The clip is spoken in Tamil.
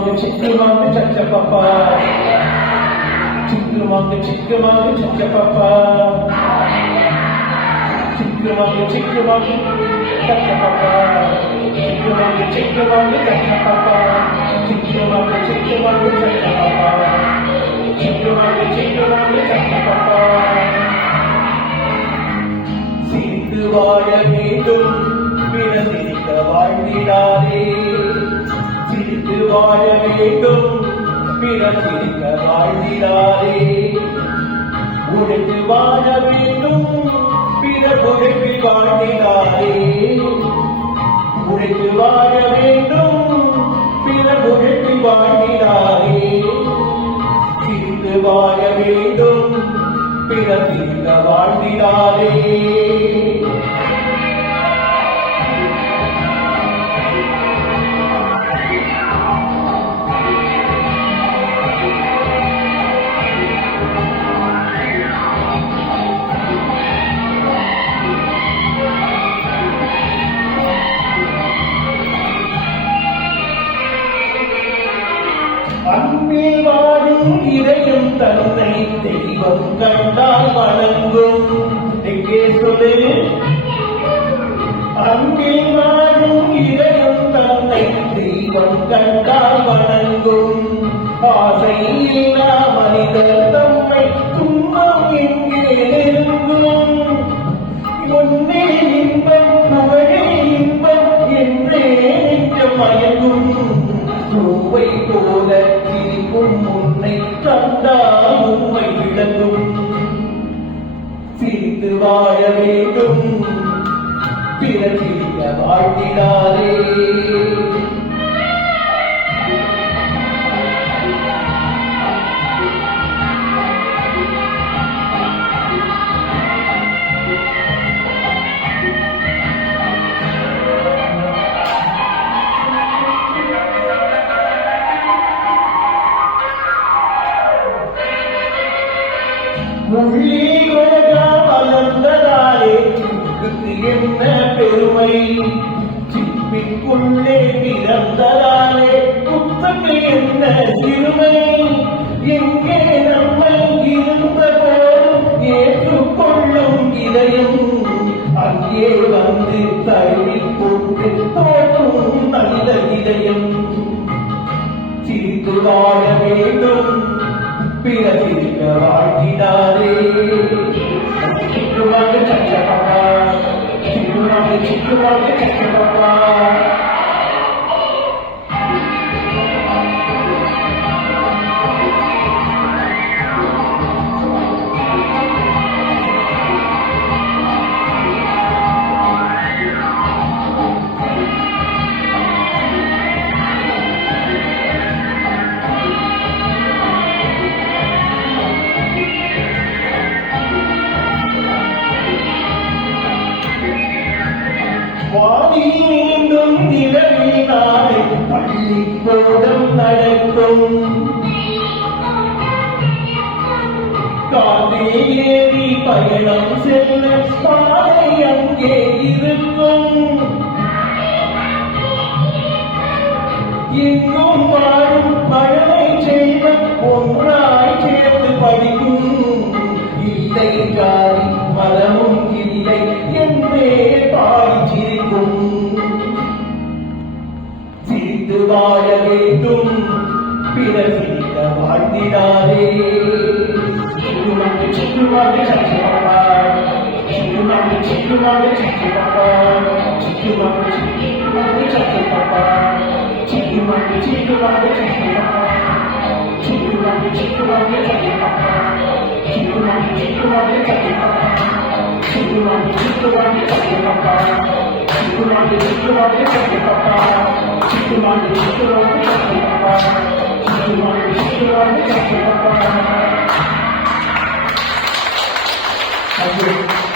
chickamaga, chacha papa. Chickamaga, chacha papa. Chickamaga, chacha papa. Chickamaga, chacha papa. Chickamaga, chacha papa. Chickamaga, chacha papa. சிரித்து வாழ வேண்டும் பிறந்திருக்க வாழ்ந்திடாதே சிரித்து வாழ வேண்டும் பிறந்திருக்க வாழ்ந்திடாதே உழைத்து வாழ வேண்டும் பிறர் உழைப்பில் வாழ்ந்திடாதே உழைத்து வாழ வேண்டும் பிறர் உழைப்பில் வாழ்ந்திடாதே சிரித்து வாழ வேண்டும் பிறந்திருக்க வாழ்ந்திடாதே அன்பில் வாழும் இதயம் தன்னை தெய்வம் கண்டால் வணங்கும் எங்கே சொல்லு அன்பில் வாழும் இதயம் தன்னை தெய்வம் கண்டால் வணங்கும் ஆசை இல்லா மனிதர் தம்மை துன்பம் எங்கே நெருங்கும் ஒன்னே இன்பம் புகழே இன்பம் என்றே நெஞ்சம் மயங்கும் பூவை போல சிரிக்கும் உன்னை கண்டால் உண்மை விளங்கும் சிரித்து வாழ வேண்டும் பிறர் சிரிக்க வாழ்த்திடாதே உள்ளே ரோஜா வளர்ந்ததாலே சிப்புக்கு என்ன பெருமை சிப்பிக்குள்ளே பிறந்ததாலே புத்துக்கு என்ன சிறுமை எங்கே நம்மை இருந்த போதும் ஏற்றுக்கொள்ளும் இதயம் அங்கே வந்து தழுவிக் கொண்டு தோற்றும் நல்ல இதயம் சிரித்து வாழ வேண்டும் பிறந்திருக்க வாழ்த்திடாதே சிக்குவாங்க சச்ச பாப்பா சிக்குவாங்க சச்ச பாப்பா வாடி மீண்டும் நிலவில் நாளை பள்ளிக்கூடம் நடக்கும் காலில் ஏறி பயணம் செல்ல பாதை அங்கே இருக்கும் எங்கும் வாழும் மழை செய்த ஒன்றாய் சேர்த்து படிக்கும் இல்லை காரி மதமும் இல்லை என்றே பாடிச்சிருக்கும் சிரித்து வாழ வேண்டும் பிறர் சிரிக்க வாழ்த்திடாதே சிக்குவாங்க சச்சுவாப்பா சிக்குவாங்க சச்சுவாப்பா சிக்குவாங்க சச்சுவாப்பா சிக்குவாங்க சச்சுவாப்பா சிக்குவாங்க சச்சுவாப்பா Thank you.